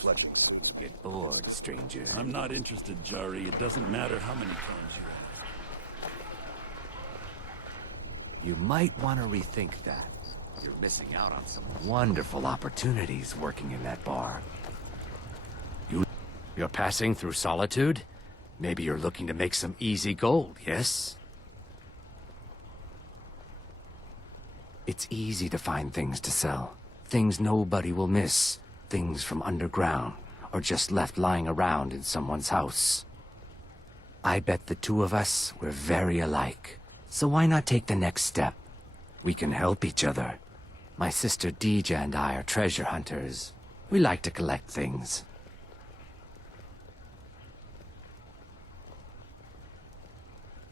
fletchings. You get bored, stranger. I'm not interested, Jari. It doesn't matter how many times You might want to rethink that. You're missing out on some wonderful opportunities working in that bar. You're passing through solitude? Maybe you're looking to make some easy gold, yes? It's easy to find things to sell. Things nobody will miss. Things from underground, or just left lying around in someone's house. I bet the two of us were very alike. So why not take the next step? We can help each other. My sister Dija and I are treasure hunters. We like to collect things.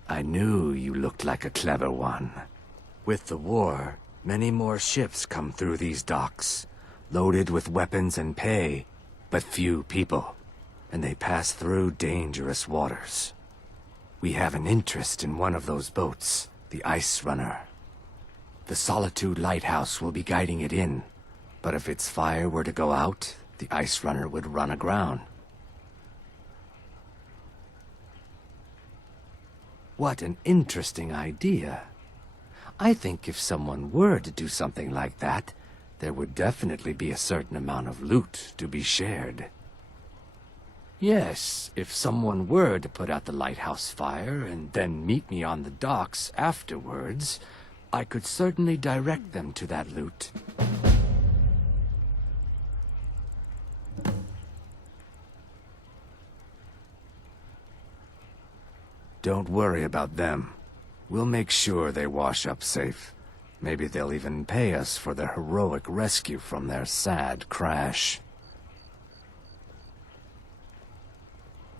I knew you looked like a clever one. With the war, many more ships come through these docks, loaded with weapons and pay, but few people, and they pass through dangerous waters. We have an interest in one of those boats, the Ice Runner. The Solitude Lighthouse will be guiding it in, but if its fire were to go out, the Ice Runner would run aground. What an interesting idea. I think if someone were to do something like that, there would definitely be a certain amount of loot to be shared. Yes, if someone were to put out the lighthouse fire and then meet me on the docks afterwards, I could certainly direct them to that loot. Don't worry about them. We'll make sure they wash up safe. Maybe they'll even pay us for their heroic rescue from their sad crash.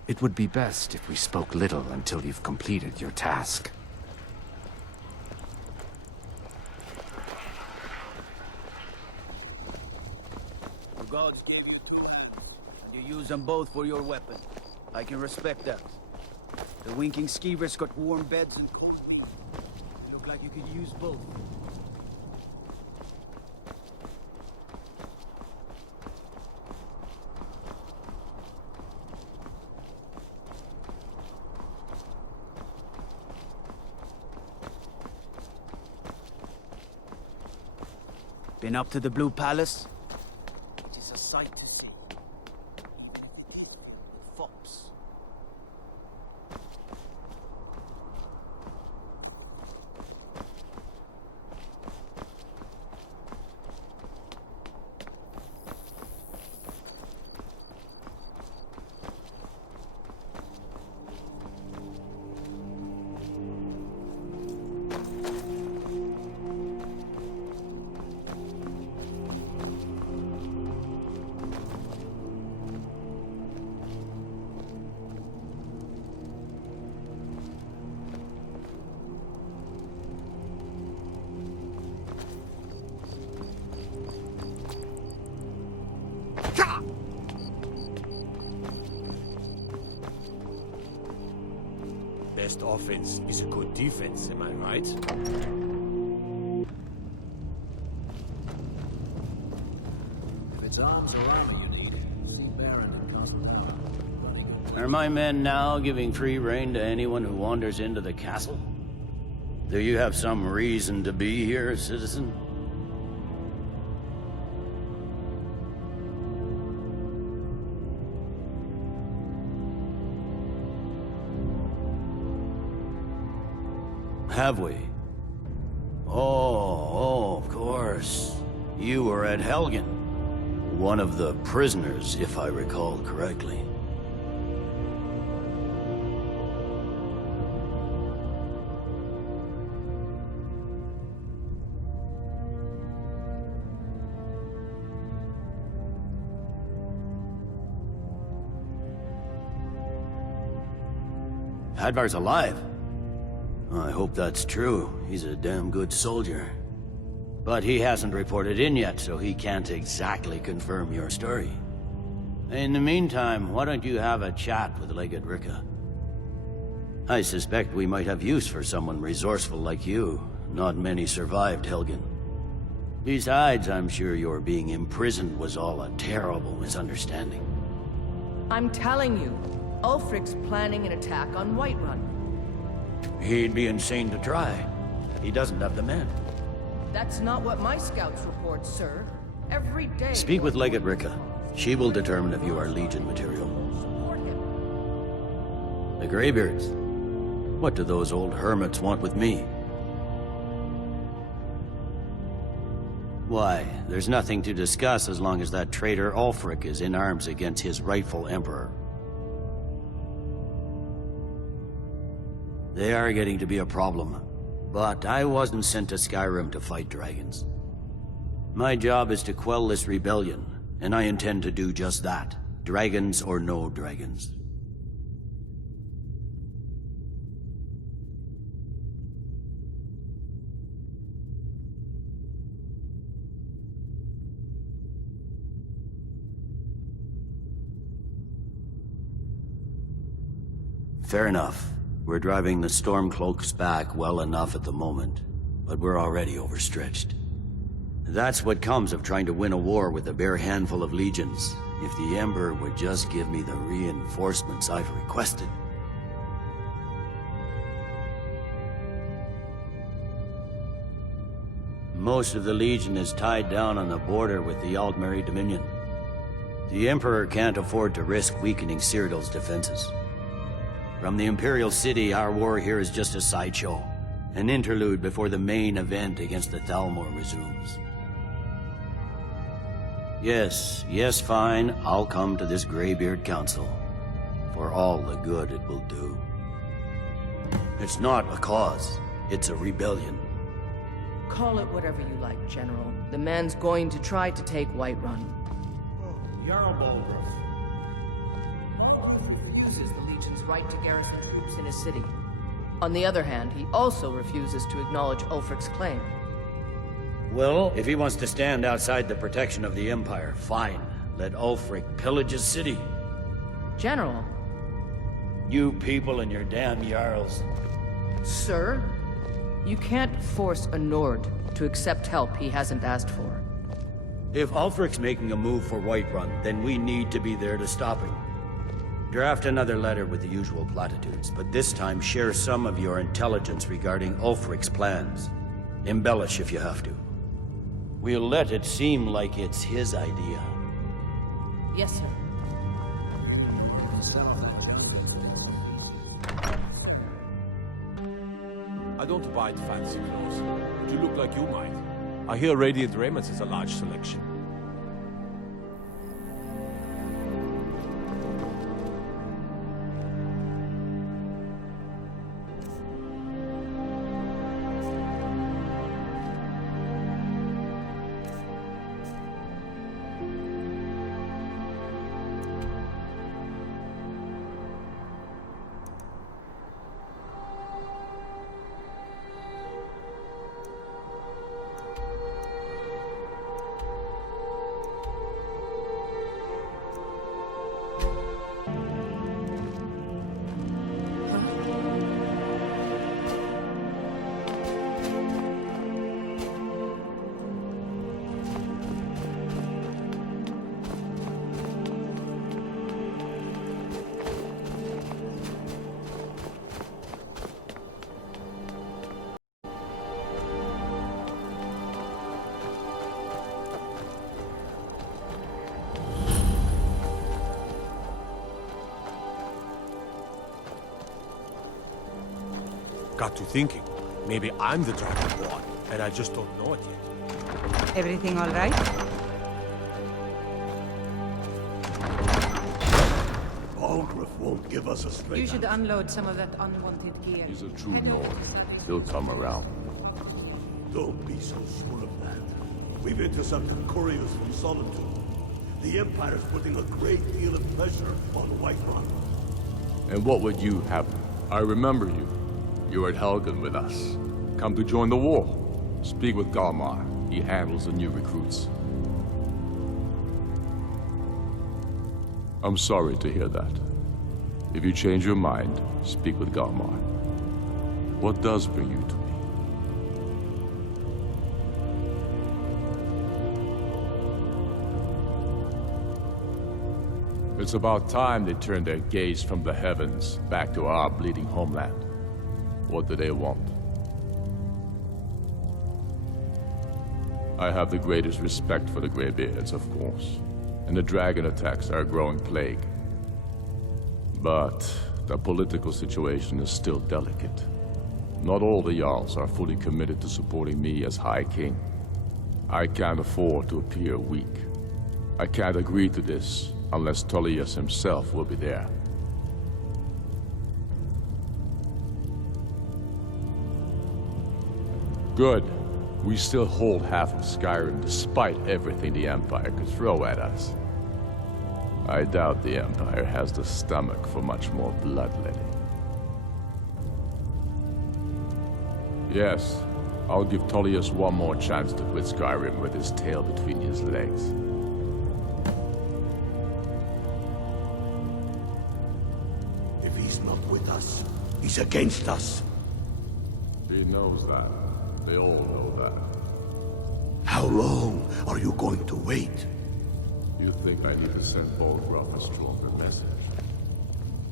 It would be best if we spoke little until you've completed your task. The gods gave you two hands, and you use them both for your weapon. I can respect that. The winking skeevers got warm beds and cold meat. Look like you could use both. Been up to the Blue Palace? It is a sight to see. Fops. Best offense is a good defense, am I right? If it's arms or armor you need, see Baron and Constantine. Are my men now giving free rein to anyone who wanders into the castle? Do you have some reason to be here, citizen? Have we? Oh, of course. You were at Helgen. One of the prisoners, if I recall correctly. Hadvar's alive. I hope that's true. He's a damn good soldier. But he hasn't reported in yet, so he can't exactly confirm your story. In the meantime, why don't you have a chat with Legate Ricka? I suspect we might have use for someone resourceful like you. Not many survived Helgen. Besides, I'm sure your being imprisoned was all a terrible misunderstanding. I'm telling you, Ulfrick's planning an attack on Whiterun. He'd be insane to try. He doesn't have the men. That's not what my scouts report, sir. Every day... Speak with Legate Ricka. She will determine if you are Legion material. Support him. The Greybeards. What do those old hermits want with me? Why, there's nothing to discuss as long as that traitor Ulfrick is in arms against his rightful emperor. They are getting to be a problem, but I wasn't sent to Skyrim to fight dragons. My job is to quell this rebellion, and I intend to do just that, dragons or no dragons. Fair enough. We're driving the Stormcloaks back well enough at the moment, but we're already overstretched. That's what comes of trying to win a war with a bare handful of legions. If the Emperor would just give me the reinforcements I've requested. Most of the Legion is tied down on the border with the Aldmeri Dominion. The Emperor can't afford to risk weakening Cyrodiil's defenses. From the Imperial City, our war here is just a sideshow. An interlude before the main event against the Thalmor resumes. Yes, fine. I'll come to this Greybeard Council. For all the good it will do. It's not a cause. It's a rebellion. Call it whatever you like, General. The man's going to try to take Whiterun. Jarl Refuses the Legion's right to garrison troops in his city. On the other hand, he also refuses to acknowledge Ulfrick's claim. Well, if he wants to stand outside the protection of the Empire, fine. Let Ulfrick pillage his city. General. You people and your damn Jarls. Sir, you can't force a Nord to accept help he hasn't asked for. If Ulfrick's making a move for Whiterun, then we need to be there to stop him. Draft another letter with the usual platitudes, but this time share some of your intelligence regarding Ulfrick's plans. Embellish if you have to. We'll let it seem like it's his idea. Yes, sir. I don't buy fancy clothes, but you look like you might. I hear Radiant Raiments is a large selection. Got to thinking, maybe I'm the Dragonborn, and I just don't know it yet. Everything all right? Ulfrick won't give us a straight You should answer. unload some of that unwanted gear. He's a true Nord. He'll come around. Don't be so sure of that. We've intercepted couriers from Solitude. The Empire's putting a great deal of pressure on Whiterun. And what would you have? I remember you. You were at Helgen with us. Come to join the war. Speak with Galmar. He handles the new recruits. I'm sorry to hear that. If you change your mind, speak with Galmar. What does bring you to me? it's about time they turned their gaze from the heavens back to our bleeding homeland. What do they want? I have the greatest respect for the Greybeards, of course, and the dragon attacks are a growing plague. But the political situation is still delicate. Not all the Jarls are fully committed to supporting me as High King. I can't afford to appear weak. I can't agree to this unless Tullitus himself will be there. Good. We still hold half of Skyrim despite everything the Empire could throw at us. I doubt the Empire has the stomach for much more bloodletting. Yes, I'll give Tullitus one more chance to quit Skyrim with his tail between his legs. If he's not with us, he's against us. He knows that. They all know that. How long are you going to wait? You think I need to send Ulfrick a stronger message?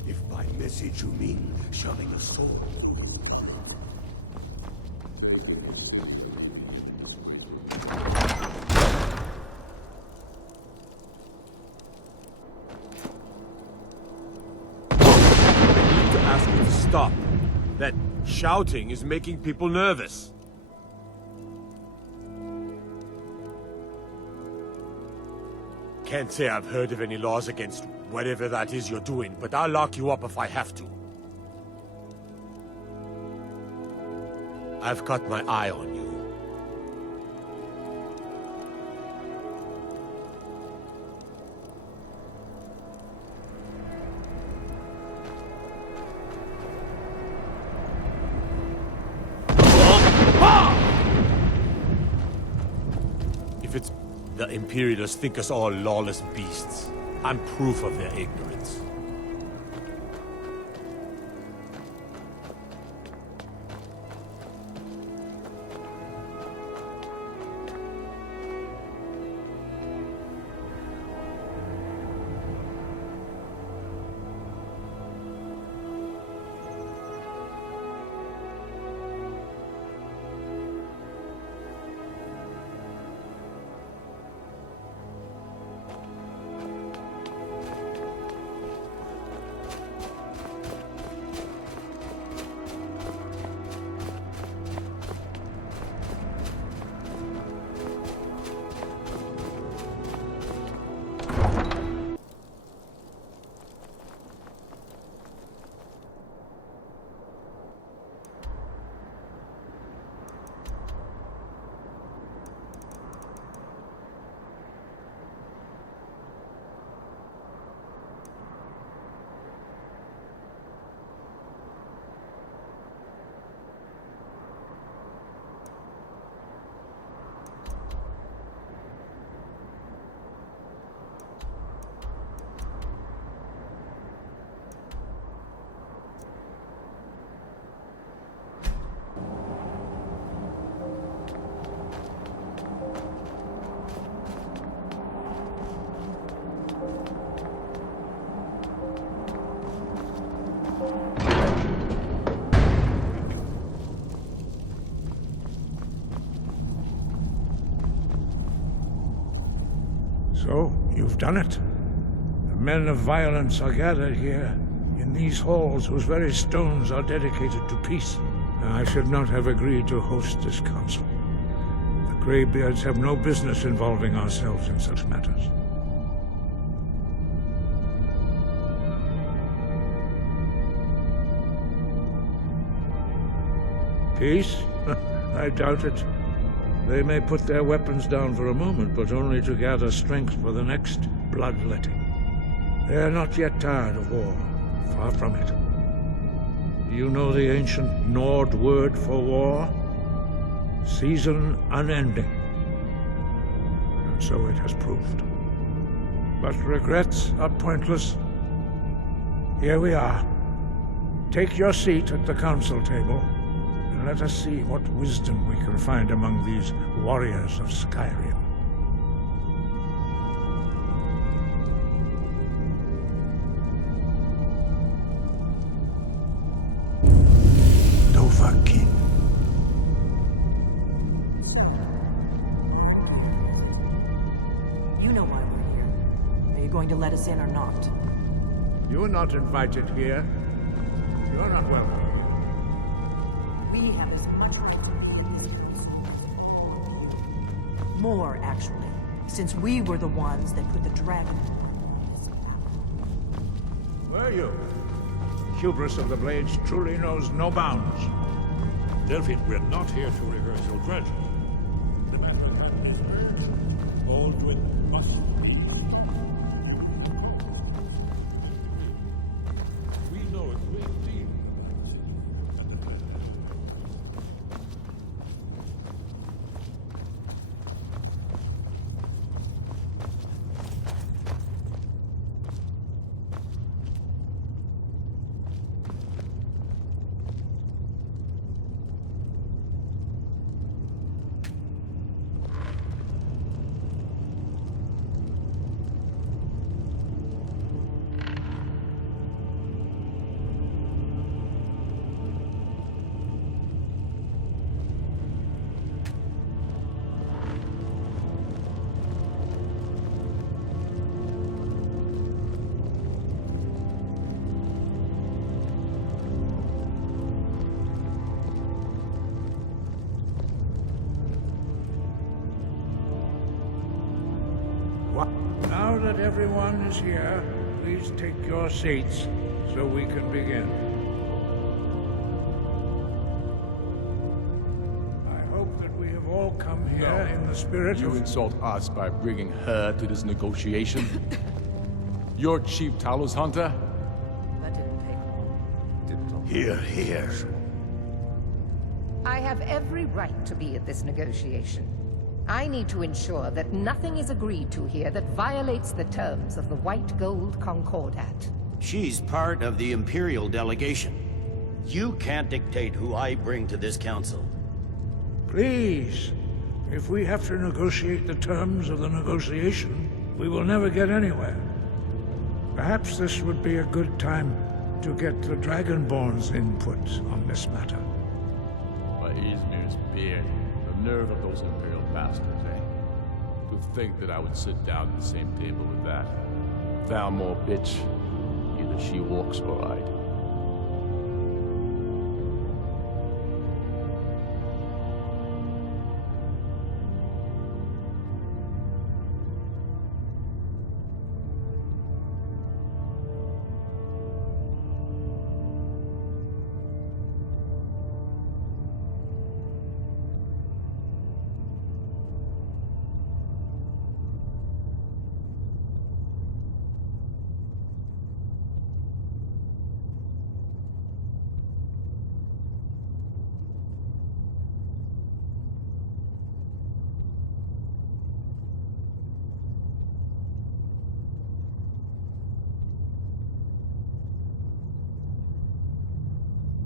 If by message you mean shoving a sword. I need to ask you to stop. That shouting is making people nervous. Can't say I've heard of any laws against whatever that is you're doing, but I'll lock you up if I have to. I've got my eye on you. If it's the Imperialists think us all lawless beasts, I'm proof of their ignorance. So, you've done it. The men of violence are gathered here, in these halls whose very stones are dedicated to peace. I should not have agreed to host this council. The Greybeards have no business involving ourselves in such matters. Peace? I doubt it. They may put their weapons down for a moment, but only to gather strength for the next bloodletting. They are not yet tired of war. Far from it. You know the ancient Nord word for war? Season unending. And so it has proved. But regrets are pointless. Here we are. Take your seat at the council table. Let us see what wisdom we can find among these warriors of Skyrim. over, King. So, you know why we're here. Are you going to let us in or not? You're not invited here. You're not welcome. We have as much right to please. More, actually, since we were the ones that put the dragon. Were you? Hubris of the Blades truly knows no bounds. Delphine, we're not here to rehearse your grudges. The matter at hand is urgent. Aldrin must be. We know a great deal. Now that everyone is here, please take your seats so we can begin. I hope that we have all come here in the spirit You of... insult us by bringing her to this negotiation? You're chief Talos hunter? That didn't take long. Here, here. I have every right to be at this negotiation. I need to ensure that nothing is agreed to here that violates the terms of the White Gold Concordat. She's part of the Imperial delegation. You can't dictate who I bring to this council. Please, if we have to negotiate the terms of the negotiation, we will never get anywhere. Perhaps this would be a good time to get the Dragonborn's input on this matter. By Izmir's beard, the nerve of those Imperial bastards, eh? To think that I would sit down at the same table with that. Thalmor bitch. Either she walks or I do.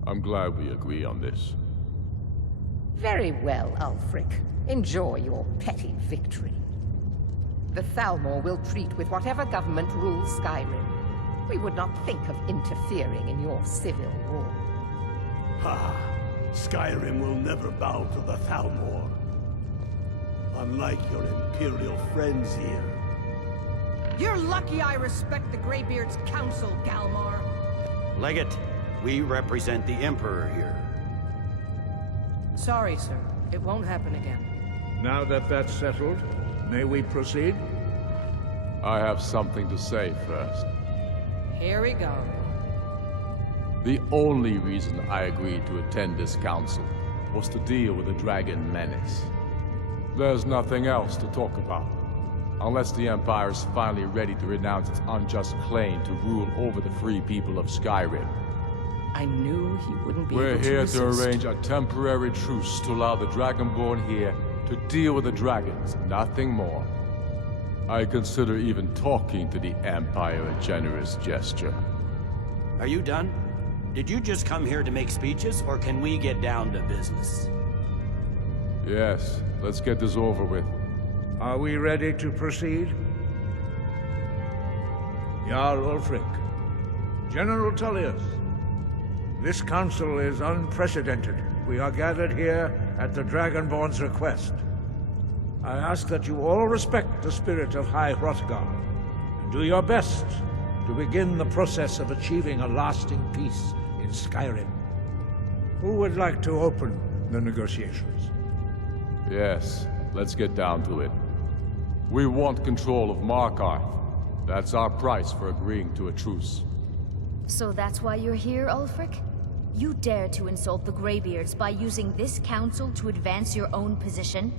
I'm glad we agree on this. Very well, Ulfrick. Enjoy your petty victory. The Thalmor will treat with whatever government rules Skyrim. We would not think of interfering in your civil war. Ha! Skyrim will never bow to the Thalmor. Unlike your Imperial friends here. You're lucky I respect the Greybeard's counsel, Galmar. Legate, we represent the Emperor here. Sorry, sir. It won't happen again. Now that that's settled, may we proceed? I have something to say first. Here we go. The only reason I agreed to attend this council was to deal with the Dragon Menace. There's nothing else to talk about. Unless the Empire is finally ready to renounce its unjust claim to rule over the free people of Skyrim. I knew he wouldn't be We're able to here resist. to arrange a temporary truce to allow the Dragonborn here to deal with the dragons, nothing more. I consider even talking to the Empire a generous gesture. Are you done? Did you just come here to make speeches, or can we get down to business? Yes, let's get this over with. Are we ready to proceed? Jarl Ulfrick, General Tullius, This council is unprecedented. We are gathered here at the Dragonborn's request. I ask that you all respect the spirit of High Hrothgar, and do your best to begin the process of achieving a lasting peace in Skyrim. Who would like to open the negotiations? Yes, let's get down to it. We want control of Markarth. That's our price for agreeing to a truce. So that's why you're here, Ulfrick? You dare to insult the Greybeards by using this council to advance your own position?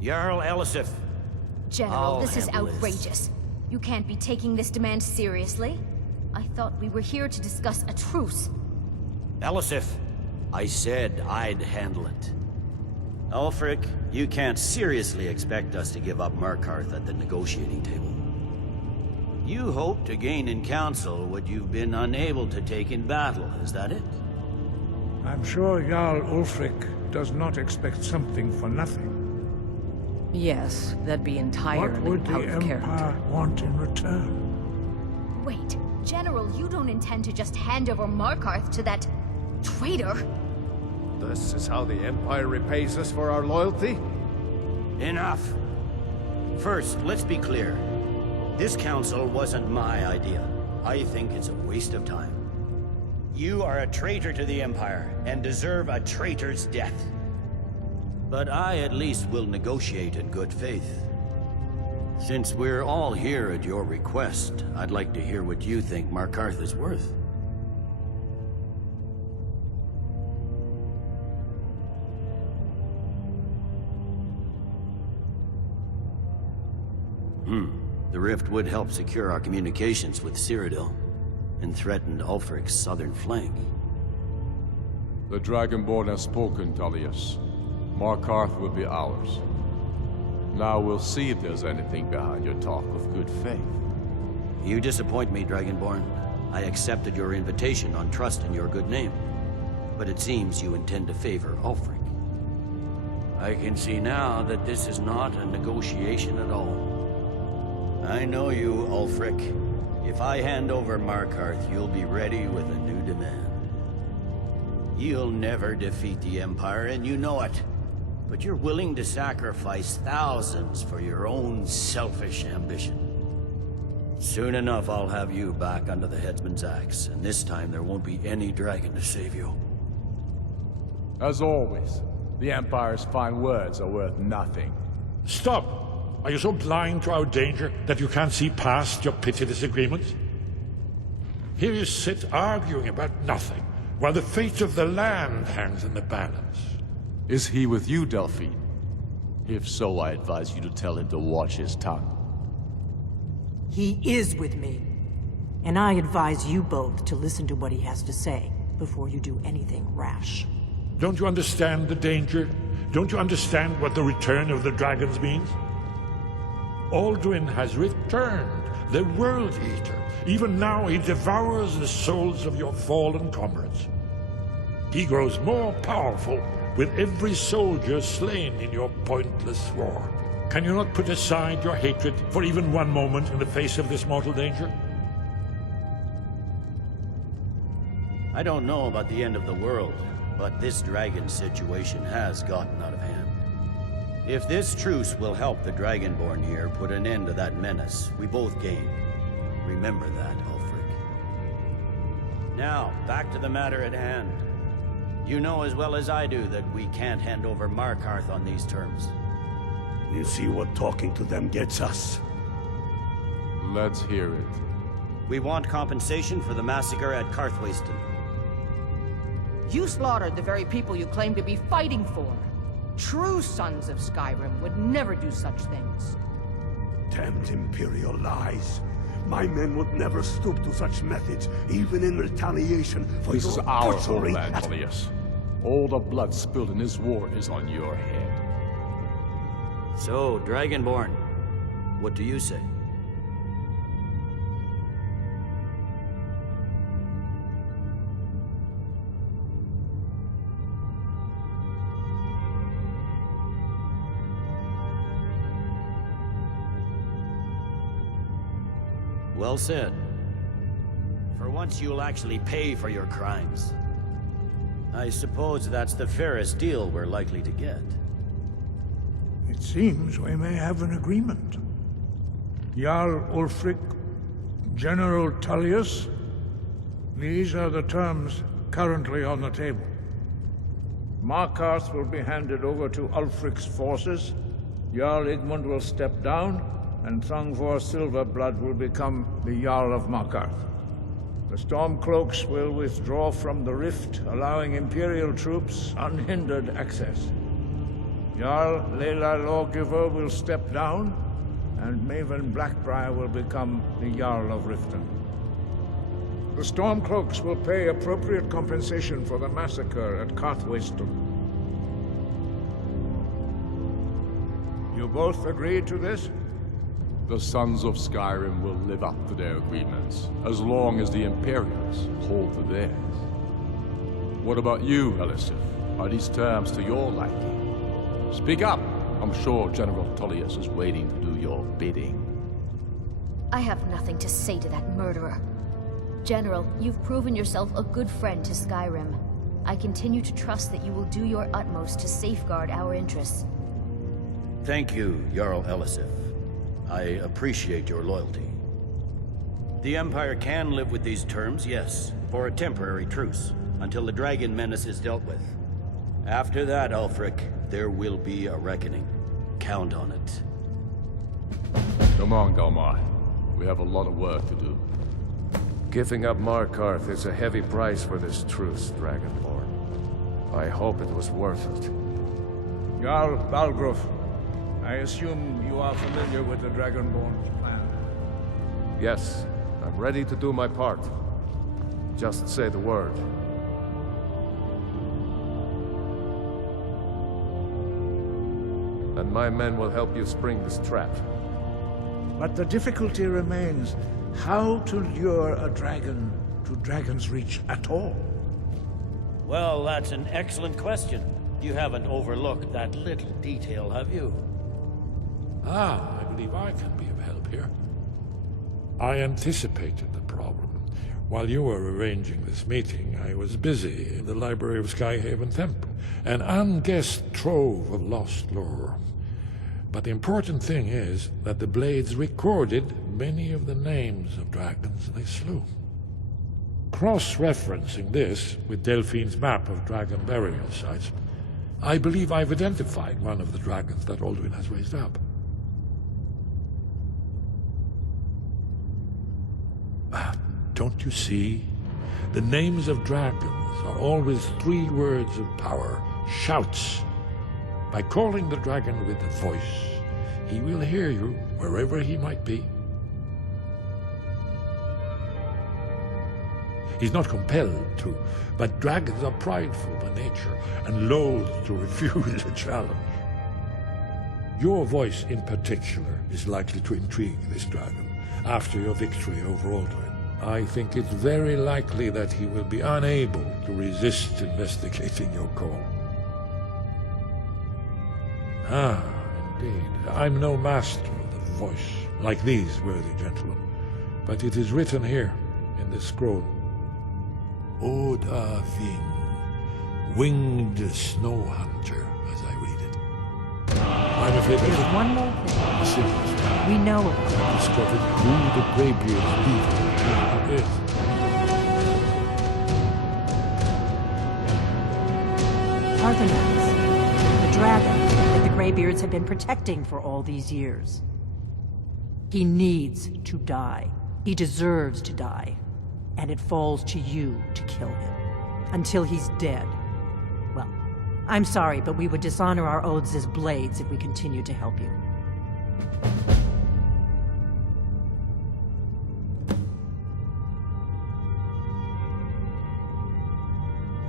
Jarl Elisif. General, this is outrageous. You can't be taking this demand seriously. I thought we were here to discuss a truce. Elisif, I said I'd handle it. Ulfrick, you can't seriously expect us to give up Markarth at the negotiating table. You hope to gain in council what you've been unable to take in battle, is that it? I'm sure Jarl Ulfrick does not expect something for nothing. Yes, that'd be entirely What would the out of character. Empire want in return? Wait, General, you don't intend to just hand over Markarth to that traitor? This is how the Empire repays us for our loyalty? Enough. First, let's be clear. This council wasn't my idea. I think it's a waste of time. You are a traitor to the Empire, and deserve a traitor's death. But I at least will negotiate in good faith. Since we're all here at your request, I'd like to hear what you think Markarth is worth. The rift would help secure our communications with Cyrodiil, and threatened Ulfric's southern flank. The Dragonborn has spoken, Tullius. Markarth will be ours. Now we'll see if there's anything behind your talk of good faith. You disappoint me, Dragonborn. I accepted your invitation on trust in your good name. But it seems you intend to favor Ulfrick. I can see now that this is not a negotiation at all. I know you, Ulfrick. If I hand over Markarth, you'll be ready with a new demand. You'll never defeat the Empire, and you know it. But you're willing to sacrifice thousands for your own selfish ambition. Soon enough, I'll have you back under the headsman's axe, and this time there won't be any dragon to save you. As always, the Empire's fine words are worth nothing. Stop! Are you so blind to our danger that you can't see past your petty disagreements? Here you sit arguing about nothing, while the fate of the land hangs in the balance. Is he with you, Delphine? If so, I advise you to tell him to watch his tongue. He is with me. And I advise you both to listen to what he has to say before you do anything rash. Don't you understand the danger? Don't you understand what the return of the dragons means? Alduin has returned, the World Eater. Even now he devours the souls of your fallen comrades. He grows more powerful with every soldier slain in your pointless war. Can you not put aside your hatred for even one moment in the face of this mortal danger? I don't know about the end of the world, but this dragon situation has gotten out of hand. If this truce will help the Dragonborn here put an end to that menace, we both gain. Remember that, Ulfrick. Now, back to the matter at hand. You know as well as I do that we can't hand over Markarth on these terms. You see what talking to them gets us? Let's hear it. We want compensation for the massacre at Karthwasten. You slaughtered the very people you claim to be fighting for. True sons of Skyrim would never do such things. Damned Imperial lies. My men would never stoop to such methods, even in retaliation for This your is our butchery. homeland, Tullius. All the blood spilled in this war is on your head. So, Dragonborn, what do you say? Well said. For once you'll actually pay for your crimes. I suppose that's the fairest deal we're likely to get. It seems we may have an agreement. Jarl Ulfrick, General Tullius, these are the terms currently on the table. Markarth will be handed over to Ulfrick's forces, Jarl Igmund will step down, and Thongvor Silverblood will become the Jarl of Markarth. The Stormcloaks will withdraw from the rift, allowing Imperial troops unhindered access. Jarl Layla Lawgiver will step down, and Maven Blackbriar will become the Jarl of Riften. The Stormcloaks will pay appropriate compensation for the massacre at Karthwasten. You both agree to this? The Sons of Skyrim will live up to their agreements, as long as the Imperials hold to theirs. What about you, Elisif? Are these terms to your liking? Speak up! I'm sure General Tullius is waiting to do your bidding. I have nothing to say to that murderer. General, you've proven yourself a good friend to Skyrim. I continue to trust that you will do your utmost to safeguard our interests. Thank you, Jarl Elisif. I appreciate your loyalty. The Empire can live with these terms, yes, for a temporary truce, until the dragon menace is dealt with. After that, Ulfrick, there will be a reckoning. Count on it. Come on, Galmar. We have a lot of work to do. Giving up Markarth is a heavy price for this truce, Dragonborn. I hope it was worth it. Jarl Balgruf, I assume you are familiar with the Dragonborn's plan. Yes, I'm ready to do my part. Just say the word. And my men will help you spring this trap. But the difficulty remains how to lure a dragon to Dragon's Reach at all. Well, that's an excellent question. You haven't overlooked that little detail, have you? I believe I can be of help here. I anticipated the problem. While you were arranging this meeting, I was busy in the library of Skyhaven Temple, an unguessed trove of lost lore. But the important thing is that the Blades recorded many of the names of dragons they slew. Cross-referencing this with Delphine's map of dragon burial sites, I believe I've identified one of the dragons that Alduin has raised up. Don't you see? The names of dragons are always 3 words of power, shouts. By calling the dragon with a voice, he will hear you wherever he might be. He's not compelled to, but dragons are prideful by nature and loath to refuse a challenge. Your voice in particular is likely to intrigue this dragon after your victory over Alduin. I think it's very likely that he will be unable to resist investigating your call. Indeed. I'm no master of the voice, like these worthy gentlemen, but it is written here, in this scroll. Oda Ving, winged snow hunter, as I read it. I'm afraid There's one more thing. We know about it. Discovered who the Greybeard's leader is. Parthenax, the dragon that the Greybeards have been protecting for all these years. He needs to die. He deserves to die. And it falls to you to kill him. Until he's dead. Well, I'm sorry, but we would dishonor our oaths as Blades if we continue to help you.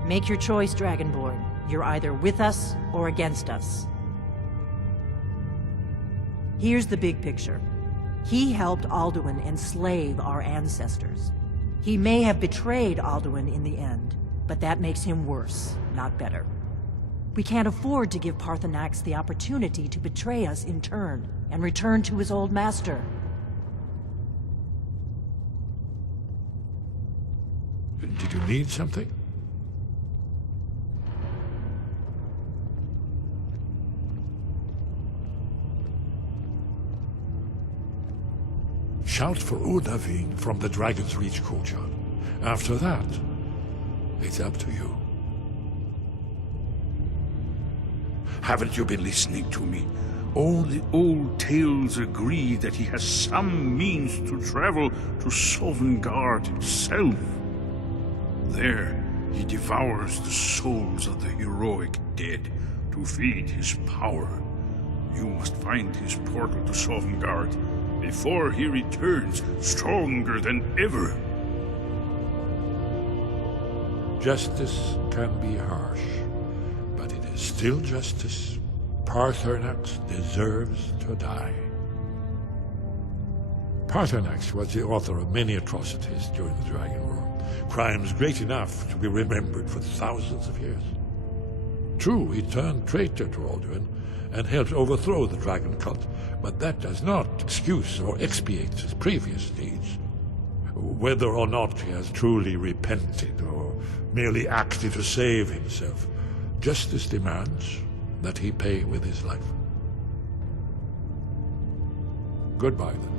Make your choice, Dragonborn. You're either with us or against us. Here's the big picture. He helped Alduin enslave our ancestors. He may have betrayed Alduin in the end, but that makes him worse, not better. We can't afford to give Parthenax the opportunity to betray us in turn and return to his old master. you need something? Shout for Udavine from the Dragon's Reach courtyard. After that, it's up to you. Haven't you been listening to me? All the old tales agree that he has some means to travel to Sovngarde himself. There, he devours the souls of the heroic dead to feed his power. You must find his portal to Sovngarde before he returns stronger than ever. Justice can be harsh, but it is still justice. Paarthurnax deserves to die. Paarthurnax was the author of many atrocities during the Dragon War, crimes great enough to be remembered for thousands of years. True, he turned traitor to Alduin and helped overthrow the Dragon Cult, but that does not excuse or expiate his previous deeds. Whether or not he has truly repented or merely acted to save himself, justice demands that he pay with his life. Goodbye, then.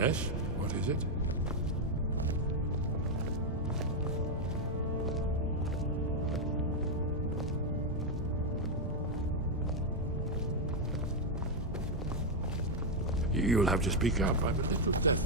Yes? What is it? You'll have to speak up. I'm a little deaf.